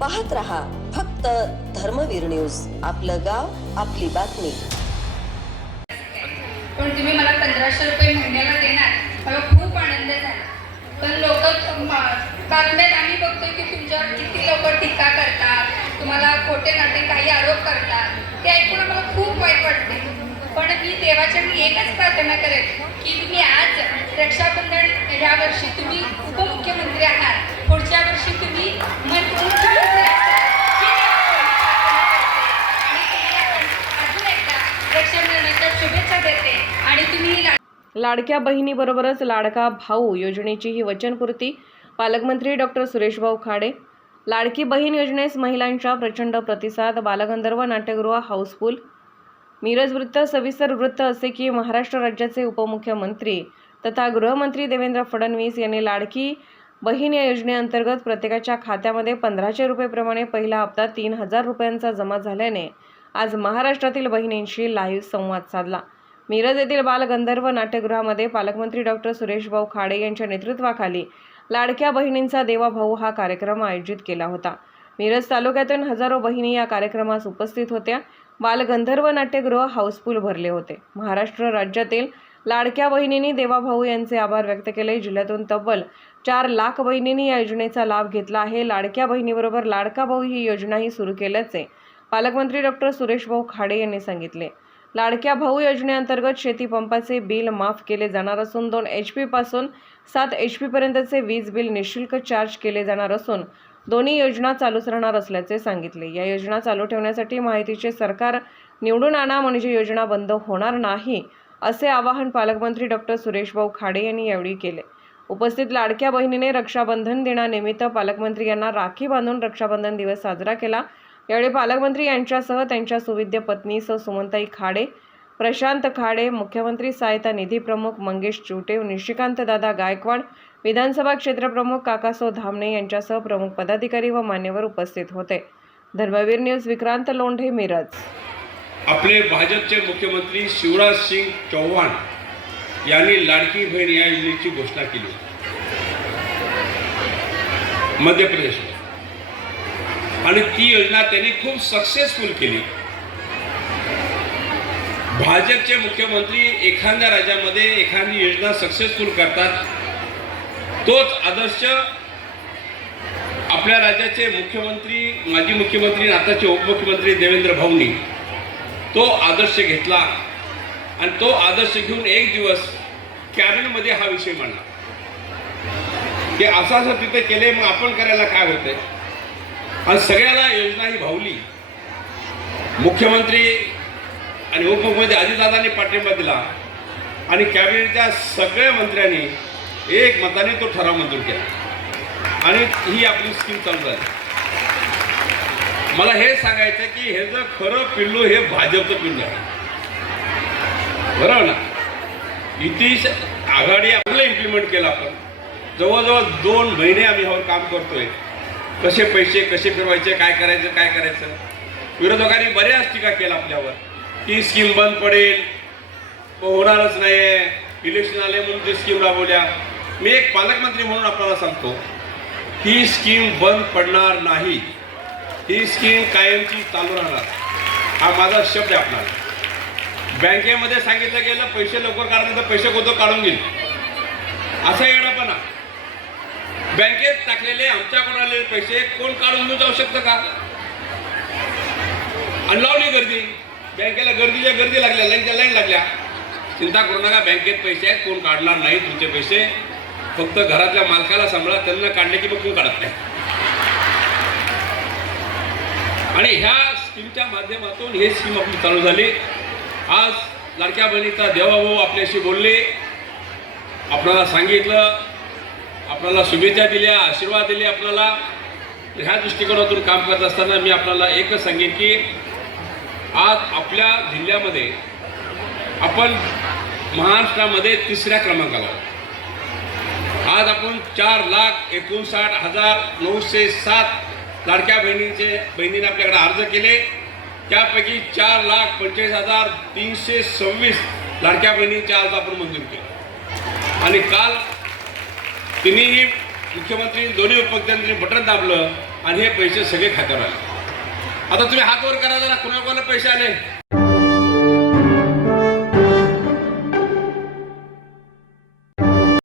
पाहत रहा फक्त धर्मवीर न्यूज. आपलं गाव आपली बातमी. पण तुम्ही मला पंधराशे रुपये महिन्याला देणार. मला खूप आनंद झाला. पण लोक बातम्यात आम्ही बघतोय की तुमच्यावर किती लोक टीका करतात तुम्हाला खोटे नाते काही आरोप करतात. ते ऐकून मला खूप वाईट वाटते. पण मी देवाच्या मी एकच प्रार्थना करेन की तुम्ही आज रक्षाबंधन ह्या वर्षी तुम्ही उपमुख्यमंत्री आहात. पुढच्या वर्षी तुम्ही मन- मुख्यमंत्री असाल. ही देवाची प्रार्थना करते. आणि तुम्हाला अजून एकदा रक्षाबंधनाच्या शुभेच्छा देते आणि तुम्ही ला- लाडक्या बहिणीबरोबरच लाडका भाऊ योजनेची ही वचनपूर्ती पालकमंत्री डॉक्टर सुरेशभाऊ खाडे लाडकी बहीण योजनेस महिलांच्या प्रचंड प्रतिसाद बालगंधर्व नाट्यगृह हाऊसफुल मिरज वृत्त सविस्तर वृत्त असे की महाराष्ट्र राज्याचे उपमुख्यमंत्री तथा गृहमंत्री देवेंद्र फडणवीस यांनी लाडकी बहीण या योजनेअंतर्गत प्रत्येकाच्या खात्यामध्ये पंधराशे रुपयेप्रमाणे पहिला हप्ता तीन हजार रुपयांचा जमा झाल्याने आज महाराष्ट्रातील बहिणींशी लाईव्ह संवाद साधला. मिरज येथील बालगंधर्व नाट्यगृहामध्ये पालकमंत्री डॉक्टर सुरेशभाऊ खाडे यांच्या नेतृत्वाखाली लाडक्या बहिणींचा देवाभाऊ हा कार्यक्रम आयोजित केला होता. मिरज तालुक्यातून हजारो बहिणी या कार्यक्रमास उपस्थित होत्या. बालगंधर्व नाट्यगृह हाऊसफुल भरले होते. महाराष्ट्र राज्यातील लाडक्या बहिणींनी देवाभाऊ यांचे आभार व्यक्त केले. जिल्ह्यातून तब्बल चार लाख बहिणींनी या योजनेचा लाभ घेतला आहे. लाडक्या बहिणीबरोबर लाडका भाऊ ही योजनाही सुरू केल्याचे पालकमंत्री डॉक्टर सुरेशभाऊ खाडे यांनी सांगितले. लाडक्या भाऊ योजनेअंतर्गत शेतीपंपाचे बिल माफ केले जाणार असून दोन एच पीपासून सात एच पीपर्यंतचे वीज बिल निशुल्क चार्ज केले जाणार असून दोन्ही योजना चालूच राहणार असल्याचे सांगितले. या योजना चालू ठेवण्यासाठी माहितीचे सरकार निवडून आणा म्हणजे योजना बंद होणार नाही असे आवाहन पालकमंत्री डॉक्टर सुरेशभाऊ खाडे यांनी यावेळी केले. उपस्थित लाडक्या बहिणीने रक्षाबंधन दिनानिमित्त पालकमंत्री यांना राखी बांधून रक्षाबंधन दिवस साजरा केला. यावेळी पालकमंत्री यांच्यासह त्यांच्या सुविद्य पत्नी सौ सुमंताई खाडे प्रशांत खाडे मुख्यमंत्री सहायता निधी प्रमुख मंगेश चिवटे निशिकांत दादा गायकवाड विधानसभा क्षेत्रप्रमुख काकासो धामणे यांच्यासह प्रमुख पदाधिकारी व मान्यवर उपस्थित होते. धर्मवीर न्यूज विक्रांत लोंढे मिरज. आपले भाजपचे मुख्यमंत्री शिवराज सिंग चौहान यांनी लाडकी बहीण या योजनेची घोषणा केली. मध्य प्रदेश. आणि ती योजना त्यांनी खूप सक्सेसफुल केली. भाजपचे मुख्यमंत्री एखाद्या राज्यामध्ये एखादी योजना सक्सेसफुल करतात तोच आदर्श आपल्या राज्याचे मुख्यमंत्री माजी मुख्यमंत्री आताचे उपमुख्यमंत्री देवेंद्र भाऊंनी तो आदर्श घेतला आणि तो आदर्श घेऊन एक दिवस कॅबिनेटमध्ये हा विषय मांडला. की असं असं तिथे केले मग आपण करायला काय होतंय? आणि सगळ्याला योजना ही भावली. मुख्यमंत्री आणि उपमुख्यमंत्री अजितदादांनी पाठिंबा दिला. आणि कॅबिनेटच्या सगळ्या मंत्र्यांनी एक मताने तो ठराव मंजूर केला. आणि ही आपली स्कीम चालू झाली. मला हे सांगायचं की हे जर खरं पिल्लू हे भाजपचं पिल्लू आहे. बरोबर ना? युतीश आघाडी आपलं इम्प्लिमेंट केलं आपण. जवळजवळ दोन महिने आम्ही ह्यावर काम करतोय. कसे पैसे कसे फिरवायचे काय करायचं काय करायचं? विरोधकांनी बऱ्याच टीका केल्या आपल्यावर. ती स्कीम बंद पडेल. हो, होणारच नाही इलेक्शन आले म्हणून ती स्कीम राबवल्या. मी एक पालकमंत्री म्हणून आपल्याला सांगतो ही स्कीम बंद पडणार नाही. ही स्कीम कायमची चालू राहणार. हा माझा शब्द आहे आपला बँकेमध्ये सांगितलं गेलं पैसे लवकर काढून तर पैसे कोणतं काढून घेईल? असा येणापणा बँकेत टाकलेले आमच्याकडून आलेले पैसे कोण काढून घेऊन जाऊ शकतं का? आणि लावली गर्दी. बँकेला गर्दीच्या गर्दी लागल्या लाईनच्या लाईन लागल्या. चिंता करू नका बँकेत पैसे आहेत कोण काढणार नाही तुमचे पैसे. फक्त घरातल्या मालकाला सांभाळा त्यांना काढले की मग कोण काढत नाही? आणि ह्या स्कीमच्या माध्यमातून हे स्कीम आपली चालू झाली. आज लाडक्या बहिणीचा देवाभाऊ आपल्याशी बोलले. आपल्याला सांगितलं आपल्याला शुभेच्छा दिल्या आशीर्वाद दिले आपल्याला. ह्या दृष्टिकोनातून काम करत असताना मी आपल्याला एकच सांगेन की आज आपल्या जिल्ह्यामध्ये आपण महाराष्ट्रामध्ये तिसऱ्या क्रमांकाला आज आपण चार लाख एकोणसाठ हजार नऊशे सात लाडक्या बहिणींचे बहिणीने आपल्याकडे अर्ज केले. त्यापैकी चार लाख पंचवीस हजार तीनशे सव्वीस लाडक्या बहिणींचे अर्ज आपण मंजूर केले. आणि काल तिन्हीही मुख्यमंत्री दोन्ही उपमुख्यमंत्री बटन दाबलं आणि हे पैसे सगळे खात्यावर आले. आता तुम्ही हात वर करा जरा कुणाकोणाला पैसे आले?